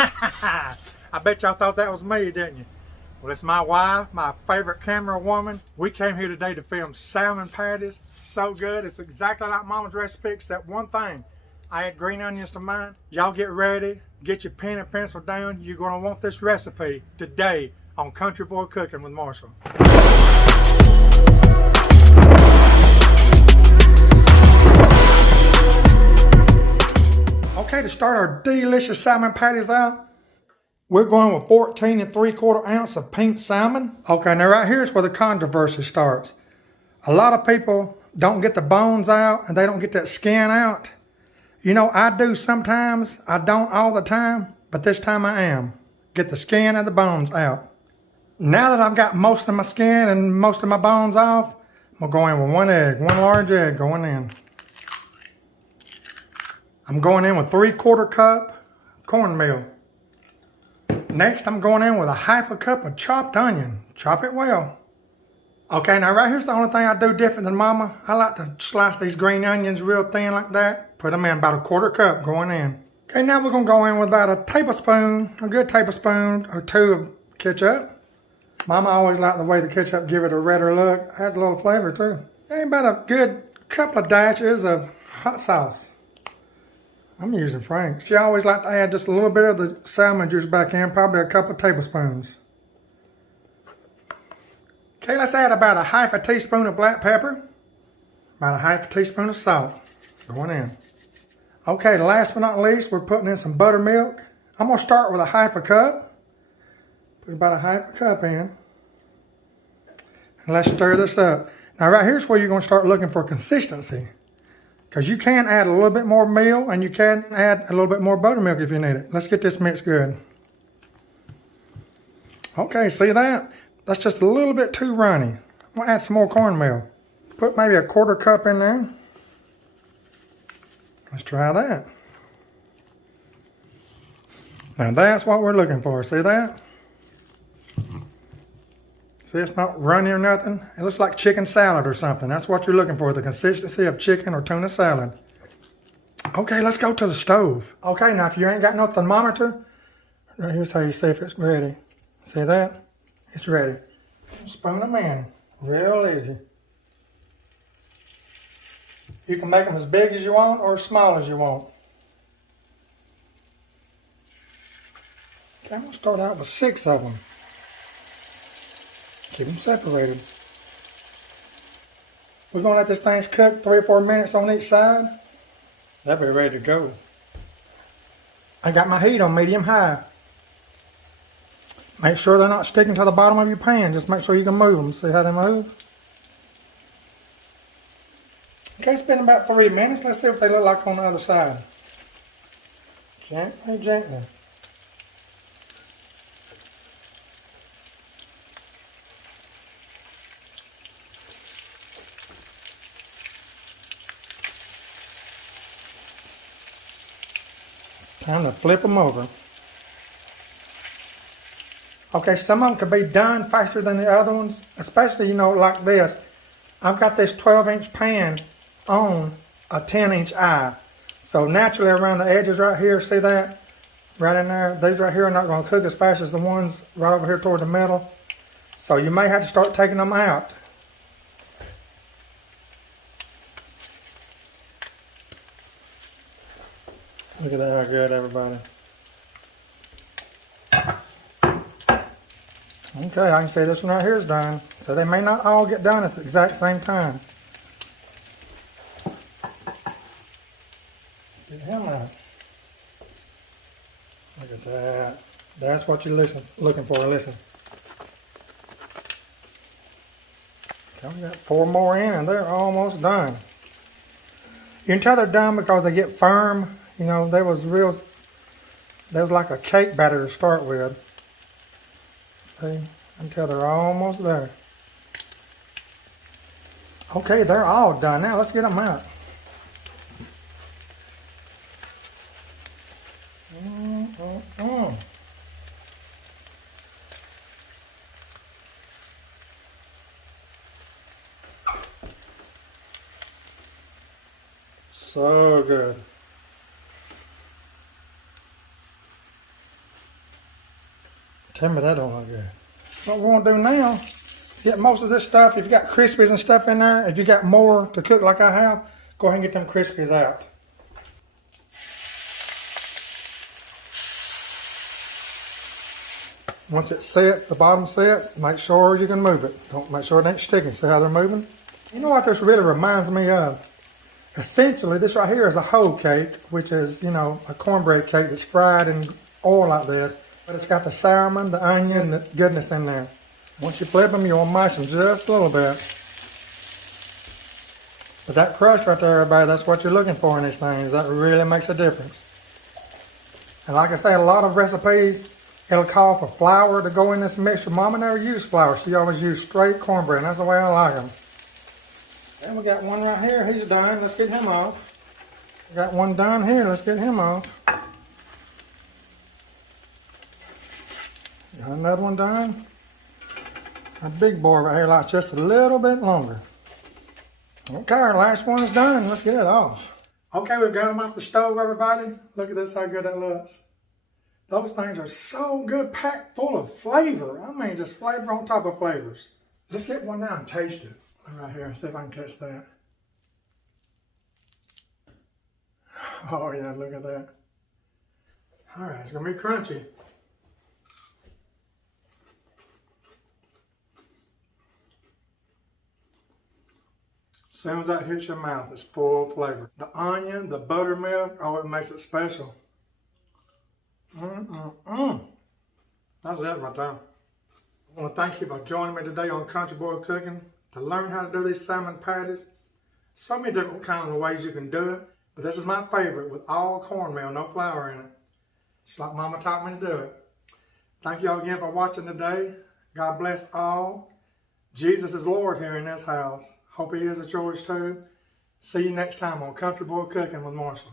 I bet y'all thought that was me, didn't you? Well, it's my wife, my favorite camera woman. We came here today to film salmon patties. So good. It's exactly like Mama's recipe, except one thing. I add green onions to mine. Y'all get ready. Get your pen and pencil down. You're going to want this recipe today on Country Boy Cooking with Marshall. Okay, to start our delicious salmon patties out, we're going with 14 3/4 ounce of pink salmon. Okay, now right here's where the controversy starts. A lot of people don't get the bones out and they don't get that skin out. You know, I do sometimes, I don't all the time, but this time I am. Get the skin and the bones out. Now that I've got most of my skin and most of my bones off, I'm going to go in with one egg, one large egg going in. I'm going in with 3/4 cup cornmeal. Next, I'm going in with a 1/2 cup of chopped onion. Chop it well. Okay, now right here's the only thing I do different than Mama. I like to slice these green onions real thin like that. Put them in about 1/4 cup going in. Okay, now we're going to go in with about a tablespoon, a good tablespoon or two of ketchup. Mama always liked the way the ketchup give it a redder look. It adds a little flavor too. And about a good couple of dashes of hot sauce. I'm using Frank's. She always liked to add just a little bit of the salmon juice back in, probably a couple of tablespoons. Okay, let's add about a 1/2 teaspoon of black pepper. About a 1/2 teaspoon of salt going in. Okay, last but not least, we're putting in some buttermilk. I'm going to start with a 1/2 cup. Put about a 1/2 cup in. And let's stir this up. Now right here's where you're going to start looking for consistency. Because you can add a little bit more meal and you can add a little bit more buttermilk if you need it. Let's get this mixed good. Okay, see that? That's just a little bit too runny. I'm going to add some more cornmeal. Put maybe a 1/4 cup in there. Let's try that. Now that's what we're looking for. See that? See, it's not runny or nothing. It looks like chicken salad or something. That's what you're looking for, the consistency of chicken or tuna salad. Okay, let's go to the stove. Okay, now if you ain't got no thermometer, right here's how you see if it's ready. See that? It's ready. Spoon them in. Real easy. You can make them as big as you want or as small as you want. Okay, I'm going to start out with 6 of them. Keep them separated. We're going to let this thing cook 3 or 4 minutes on each side. They'll be ready to go. I got my heat on medium high. Make sure they're not sticking to the bottom of your pan. Just make sure you can move them. See how they move? Okay, it's been about 3 minutes. Let's see what they look like on the other side. Gently, gently. Time to flip them over. Okay, some of them could be done faster than the other ones, especially, you know, like this. I've got this 12-inch pan on a 10-inch eye. So naturally around the edges right here, see that? Right in there, these right here are not going to cook as fast as the ones right over here toward the middle. So you may have to start taking them out. Look at that, how good, everybody. Okay, I can see this one right here is done. So they may not all get done at the exact same time. Let's get him out. Look at that. That's what you're looking for. Listen. Okay, we got 4 more in and they're almost done. You can tell they're done because they get firm. You know, there was like a cake batter to start with. See, until they're almost there. Okay, they're all done. Now let's get them out. So good. Tell me that don't look good. What we're gonna do now, get most of this stuff. If you got crispies and stuff in there, if you got more to cook like I have, go ahead and get them crispies out. Once it sets, the bottom sets, make sure you can move it. Don't make sure it ain't sticking. See how they're moving? You know what this really reminds me of? Essentially, this right here is a whole cake, which is, you know, a cornbread cake that's fried in oil like this. But it's got the salmon, the onion, the goodness in there. Once you flip them, you want to mash them just a little bit. But that crust right there, everybody, that's what you're looking for in these things. That really makes a difference. And like I say, a lot of recipes, it'll call for flour to go in this mixture. Mama never used flour. She always used straight cornbread. And that's the way I like them. And we got one right here. He's done. Let's get him off. We got one done here. Let's get him off. Got another one done. A big boy right here likes just a little bit longer. Okay, our last one is done. Let's get it off. Okay, we've got them off the stove, everybody. Look at this, how good that looks. Those things are so good, packed full of flavor. I mean, just flavor on top of flavors. Let's get one now and taste it. Right here, see if I can catch that. Oh yeah, look at that. All right, it's gonna be crunchy. As soon as that hits your mouth, it's full of flavor. The onion, the buttermilk, oh, it makes it special. That's it right there. I want to thank you for joining me today on Country Boy Cooking to learn how to do these salmon patties. So many different kinds of ways you can do it, but this is my favorite with all cornmeal, no flour in it. It's like Mama taught me to do it. Thank you all again for watching today. God bless all. Jesus is Lord here in this house. Hope he is at yours too. See you next time on Country Boy Cooking with Marshall.